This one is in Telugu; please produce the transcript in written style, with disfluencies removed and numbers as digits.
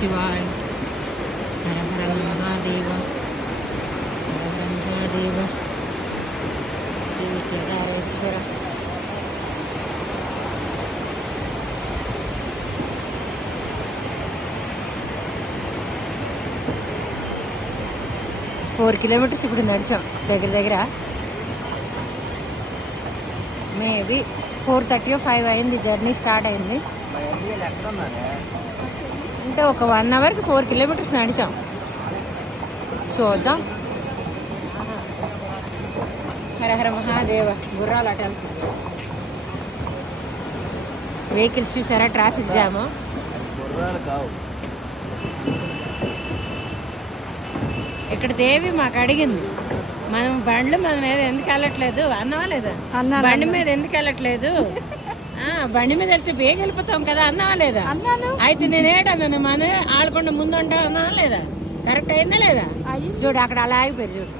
శివాయ. హర హర మహాదేవ. హర హర మహాదేవ. శ్రీ కేదారేశ్వర. ఫోర్ కిలోమీటర్స్ ఇప్పుడు నడిచాం దగ్గర దగ్గర. మేబీ 4:30 or 5 అయింది జర్నీ స్టార్ట్ అయింది. అంటే ఒక 1 అవర్కి 4 కిలోమీటర్స్ నడిచాం. చూద్దాం. హర హర మహాదేవ. గుర్రాలు అటు వెళ్తుంది. వెహికల్స్ చూసారా, ట్రాఫిక్ జాము. ఇక్కడ దేవి మాకు అడిగింది, మనం బండ్లు మన మీద ఎందుకు వెళ్ళట్లేదు అన్నావా లేదా? బండి మీద ఎందుకు వెళ్ళట్లేదు, బండి మీద వెళ్తే బేగ వెళ్ళిపోతాం కదా అన్నావా లేదా? అయితే నేనేటన్నాను, మన ఆడకుండా ముందు ఉంటావు అన్నావా లేదా? కరెక్ట్ అయిందా లేదా? చూడు అక్కడ అలా ఆగిపోయారు చూడు.